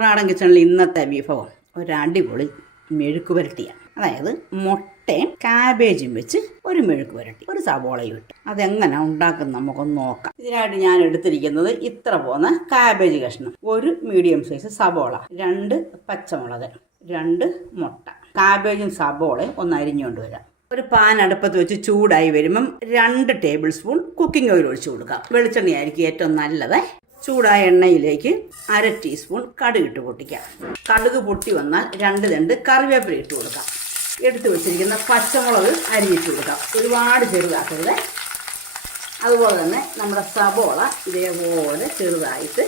നാടൻ കിച്ചണിൽ ഇന്നത്തെ വിഭവം ഒരു അടിപൊളി മെഴുക്ക് പുരട്ടിയാണ്. അതായത് മുട്ടയും കാബേജും വെച്ച് ഒരു മെഴുക്ക് പുരട്ടി ഒരു സവോളയും ഇട്ട്. അതെങ്ങനെ ഉണ്ടാക്കുന്ന നമുക്കൊന്ന് നോക്കാം. ഇതിനായിട്ട് ഞാൻ എടുത്തിരിക്കുന്നത് ഇത്ര പോന്ന കാബേജ് കഷ്ണം. ഒരു മീഡിയം സൈസ് സവോള രണ്ട് പച്ചമുളക് രണ്ട് മുട്ട. കാബേജും സവോളയും ഒന്ന് അരിഞ്ഞുകൊണ്ട് വരാം. ഒരു പാൻ അടുപ്പത്ത് വെച്ച് ചൂടായി വരുമ്പം രണ്ട് ടേബിൾ സ്പൂൺ കുക്കിംഗ് ഓയിൽ ഒഴിച്ചു കൊടുക്കാം. വെളിച്ചെണ്ണയായിരിക്കും ഏറ്റവും നല്ലത്. ചൂടായ എണ്ണയിലേക്ക് അര ടീസ്പൂൺ കടുക് ഇട്ട് പൊട്ടിക്കാം. കടുക് പൊട്ടി വന്നാൽ രണ്ട് രണ്ട് കറിവേപ്പില ഇട്ട് കൊടുക്കാം. എടുത്തു വെച്ചിരിക്കുന്ന പച്ചമുളക് അരിഞ്ഞിട്ട് കൊടുക്കാം. ഒരുപാട് ചെറുതാക്കരുത്. അതുപോലെ തന്നെ നമ്മുടെ സബോള ഇതേപോലെ ചെറുതായിട്ട്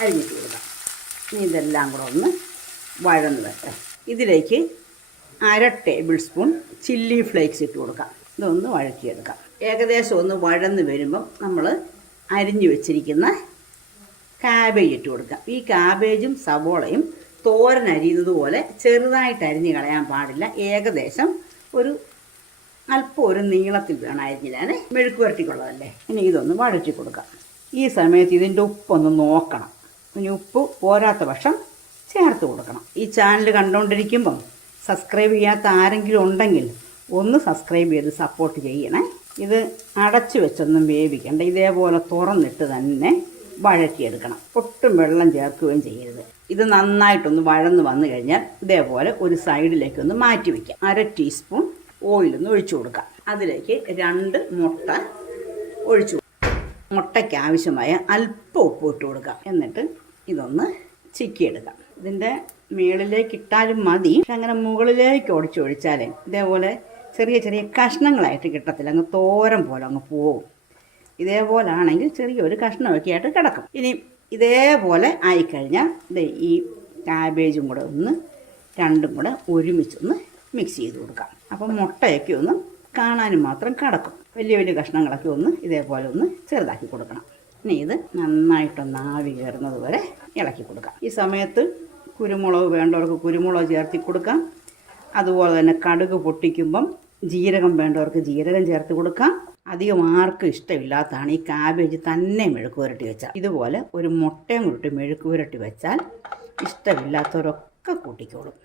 അരിഞ്ഞിട്ട് കൊടുക്കാം. ഇനി ഇതെല്ലാം കൂടെ ഒന്ന് വഴന്ന് വെക്കാം ഇതിലേക്ക് അര ടേബിൾ സ്പൂൺ ചില്ലി ഫ്ലേക്സ് ഇട്ട് കൊടുക്കാം. ഇതൊന്ന് വഴക്കിയെടുക്കാം ഏകദേശം ഒന്ന് വഴന്ന് വരുമ്പം നമ്മൾ അരിഞ്ഞു വെച്ചിരിക്കുന്ന കാബേജ് ഇട്ട് കൊടുക്കുക ഈ കാബേജും സവോളയും തോരൻ അരിയുന്നത് പോലെ ചെറുതായിട്ട് അരിഞ്ഞ് കളയാൻ പാടില്ല. ഏകദേശം ഒരു അല്പം ഒരു നീളത്തിൽ വേണം അരിഞ്ഞിടാൻ. മെഴുക്ക് പുരട്ടിക്കുള്ളതല്ലേ? ഇനി ഇതൊന്ന് വഴറ്റി കൊടുക്കാം. ഈ സമയത്ത് ഇതിന്റെ ഉപ്പൊന്ന് നോക്കണം. ഇനി ഉപ്പ് പോരാത്ത പക്ഷം ചേർത്ത് കൊടുക്കണം. ഈ ചാനൽ കണ്ടുകൊണ്ടിരിക്കുമ്പം സബ്സ്ക്രൈബ് ചെയ്യാത്ത ആരെങ്കിലും ഉണ്ടെങ്കിൽ ഒന്ന് സബ്സ്ക്രൈബ് ചെയ്ത് സപ്പോർട്ട് ചെയ്യണേ. ഇത് അടച്ചു വെച്ചൊന്നും വേവിക്കണ്ട. ഇതേപോലെ തുറന്നിട്ട് തന്നെ വഴറ്റിയെടുക്കണം. ഒട്ടും വെള്ളം ചേർക്കുകയും ചെയ്യരുത്. ഇത് നന്നായിട്ടൊന്ന് വഴന്ന് വന്നു കഴിഞ്ഞാൽ ഇതേപോലെ ഒരു സൈഡിലേക്ക് ഒന്ന് മാറ്റി വയ്ക്കാം അര ടീസ്പൂൺ ഓയിലൊന്ന് ഒഴിച്ചു കൊടുക്കാം. അതിലേക്ക് രണ്ട് മുട്ട ഒഴിച്ചു മുട്ടയ്ക്ക് ആവശ്യമായ അല്പം ഉപ്പ് ഇട്ട് കൊടുക്കാം. എന്നിട്ട് ഇതൊന്ന് ചിക്കിയെടുക്കാം. ഇതിന്റെ മുകളിലേക്ക് ഇട്ടാലും മതി. അങ്ങനെ മുകളിലേക്ക് ഒടിച്ചൊഴിച്ചാലേ ഇതേപോലെ ചെറിയ ചെറിയ കഷ്ണങ്ങളായിട്ട് കിട്ടത്തില്ല. അങ്ങ് തോരം പോലെ അങ്ങ് പോവും. ഇതേപോലെ ആണെങ്കിൽ ചെറിയൊരു കഷ്ണമൊക്കെ ആയിട്ട് കിടക്കും. ഇനി ഇതേപോലെ ആയിക്കഴിഞ്ഞാൽ ദേ ഈ കാബേജും കൂടെ ഒന്ന് രണ്ടും കൂടെ ഒരുമിച്ചൊന്ന് മിക്സ് ചെയ്ത് കൊടുക്കാം. അപ്പം മുട്ടയൊക്കെ ഒന്ന് കാണാനും മാത്രം കിടക്കും. വലിയ വലിയ കഷ്ണങ്ങളൊക്കെ ഒന്ന് ഇതേപോലെ ഒന്ന് ചെറുതാക്കി കൊടുക്കണം. ഇനി ഇത് നന്നായിട്ടൊന്ന് ആവി കയറുന്നത് വരെ ഇളക്കി കൊടുക്കാം. ഈ സമയത്ത് കുരുമുളക് വേണ്ടവർക്ക് കുരുമുളക് ചേർത്തി കൊടുക്കാം. അതുപോലെ തന്നെ കടുക് പൊട്ടിക്കുമ്പം ജീരകം വേണ്ടവർക്ക് ജീരകം ചേർത്ത് കൊടുക്കാം. അധികം ആർക്കും ഇഷ്ടമില്ലാത്തതാണ് ഈ കാബേജ് തന്നെ മെഴുക്ക് പുരട്ടി വെച്ചാൽ. ഇതുപോലെ ഒരു മുട്ടയും കൂട്ടി മെഴുക്ക് പുരട്ടി വെച്ചാൽ ഇഷ്ടമില്ലാത്തവരൊക്കെ കൂട്ടിക്കോളും.